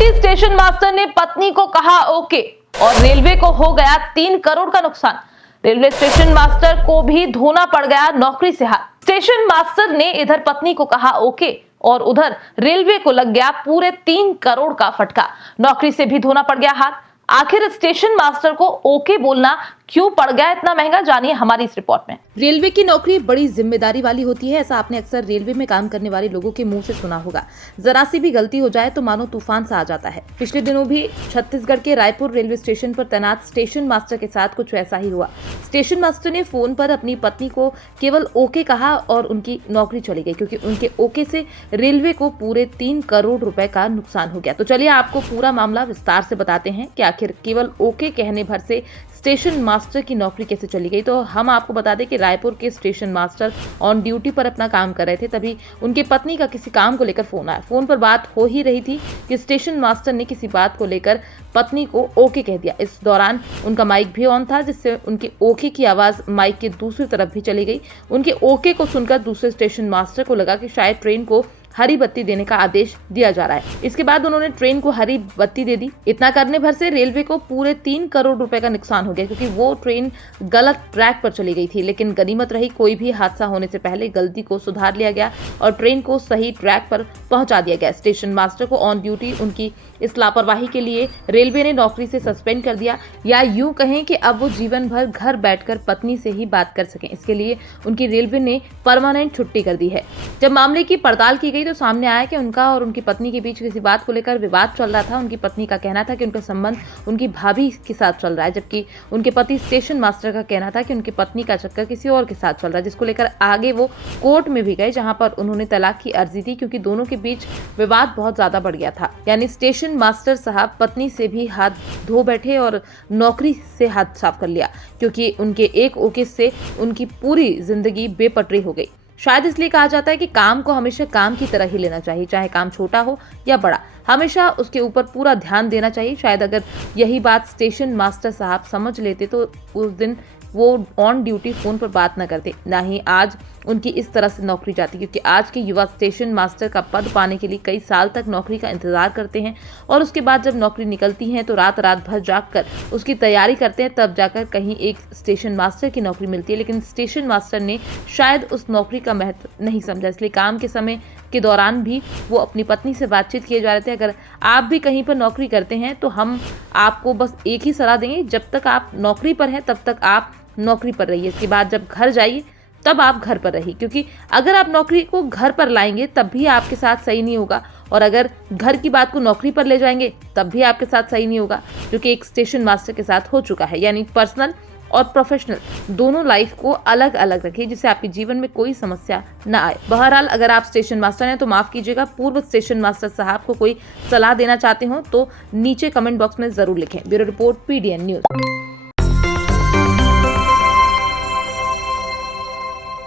Duty station master ने पत्नी को कहा ओके और रेलवे को हो गया 3 करोड़ का नुकसान। रेलवे स्टेशन मास्टर को भी धोना पड़ गया नौकरी से हाथ। स्टेशन मास्टर ने इधर पत्नी को कहा ओके और उधर रेलवे को लग गया पूरे 3 करोड़ का फटका। नौकरी से भी धोना पड़ गया हाथ। आखिर स्टेशन मास्टर को ओके बोलना क्यों पड़ गया इतना महंगा, जानिए हमारी इस रिपोर्ट में। रेलवे की नौकरी बड़ी जिम्मेदारी वाली होती है, ऐसा आपने अक्सर रेलवे में काम करने वाले लोगों के मुंह से सुना होगा। जरा सी भी गलती हो जाए तो मानो तूफान सा आ जाता है। पिछले दिनों भी छत्तीसगढ़ के रायपुर रेलवे स्टेशन पर तैनात स्टेशन मास्टर के साथ कुछ वैसा ही हुआ। स्टेशन मास्टर ने फोन पर अपनी पत्नी को केवल ओके कहा और उनकी नौकरी चली गई, क्योंकि उनके ओके से रेलवे को पूरे 3 करोड़ रुपए का नुकसान हो गया। तो चलिए आपको पूरा मामला विस्तार से बताते हैं कि आखिर केवल ओके कहने भर से स्टेशन मास्टर की नौकरी कैसे चली गई। तो हम आपको बता दें कि रायपुर के स्टेशन मास्टर ऑन ड्यूटी पर अपना काम कर रहे थे, तभी उनकी पत्नी का किसी काम को लेकर फोन आया। फोन पर बात हो ही रही थी कि स्टेशन मास्टर ने किसी बात को लेकर पत्नी को ओके कह दिया। इस दौरान उनका माइक भी ऑन था, जिससे उनके ओके की आवाज माइक के दूसरी तरफ भी चली गई। उनके ओके को सुनकर दूसरे स्टेशन मास्टर को लगा कि शायद ट्रेन को हरी बत्ती देने का आदेश दिया जा रहा है। इसके बाद उन्होंने ट्रेन को हरी बत्ती दे दी। इतना करने भर से रेलवे को पूरे 3 करोड़ रुपए का नुकसान हो गया, क्योंकि वो ट्रेन गलत ट्रैक पर चली गई थी। लेकिन गनीमत रही, कोई भी हादसा होने से पहले गलती को सुधार लिया गया और ट्रेन को सही ट्रैक पर पहुंचा दिया गया। स्टेशन मास्टर को ऑन ड्यूटी उनकी इस लापरवाही के लिए रेलवे ने नौकरी से सस्पेंड कर दिया, या यूं कहें कि अब वो जीवन भर घर बैठकर पत्नी से ही बात कर सकें। इसके लिए उनकी रेलवे ने परमानेंट छुट्टी कर दी है। जब मामले की पड़ताल की गई तो सामने आया कि उनका और उनकी पत्नी के बीच किसी बात को लेकर विवाद चल रहा था। उनकी पत्नी का कहना था कि उनका संबंध उनकी भाभी के साथ चल रहा है, जबकि उनके पति स्टेशन मास्टर का कहना था कि उनकी पत्नी का चक्कर किसी और के साथ चल रहा है, जिसको लेकर आगे वो कोर्ट में भी गए, जहां पर उन्होंने तलाक की अर्जी दी, क्योंकि दोनों के बीच विवाद बहुत ज्यादा बढ़ गया था। यानी स्टेशन मास्टर साहब पत्नी से भी हाथ धो बैठे और नौकरी से हाथ साफ कर लिया, क्योंकि उनके एक ओके से उनकी पूरी जिंदगी बेपटरी हो गई। शायद इसलिए कहा जाता है कि काम को हमेशा काम की तरह ही लेना चाहिए, चाहे काम छोटा हो या बड़ा, हमेशा उसके ऊपर पूरा ध्यान देना चाहिए। शायद अगर यही बात स्टेशन मास्टर साहब समझ लेते तो उस दिन वो ऑन ड्यूटी फोन पर बात न करते, ना ही आज उनकी इस तरह से नौकरी जाती, क्योंकि आज के युवा स्टेशन मास्टर का पद पाने के लिए कई साल तक नौकरी का इंतजार करते हैं और उसके बाद जब नौकरी निकलती है तो रात भर जागकर उसकी तैयारी करते हैं, तब जाकर कहीं एक स्टेशन मास्टर की नौकरी मिलती है। लेकिन स्टेशन मास्टर ने शायद उस नौकरी का महत्व नहीं समझा, इसलिए काम के समय के दौरान भी वो अपनी पत्नी से बातचीत किए जा रहे थे। अगर आप भी कहीं पर नौकरी करते हैं तो हम आपको बस एक ही सलाह देंगे, जब तक आप नौकरी पर हैं तब तक आप नौकरी पर रहिए। इसके बाद जब घर जाइए तब आप घर पर रहिए, क्योंकि अगर आप नौकरी को घर पर लाएंगे तब भी आपके साथ सही नहीं होगा, और अगर घर की बात को नौकरी पर ले जाएंगे तब भी आपके साथ सही नहीं होगा, जो कि एक स्टेशन मास्टर के साथ हो चुका है। यानी पर्सनल और प्रोफेशनल दोनों लाइफ को अलग अलग रखिए, जिससे आपके जीवन में कोई समस्या न आए। बहरहाल अगर आप स्टेशन मास्टर हैं तो माफ कीजिएगा, पूर्व स्टेशन मास्टर साहब को कोई सलाह देना चाहते हो तो नीचे कमेंट बॉक्स में जरूर लिखें। Bureau report, PDN news.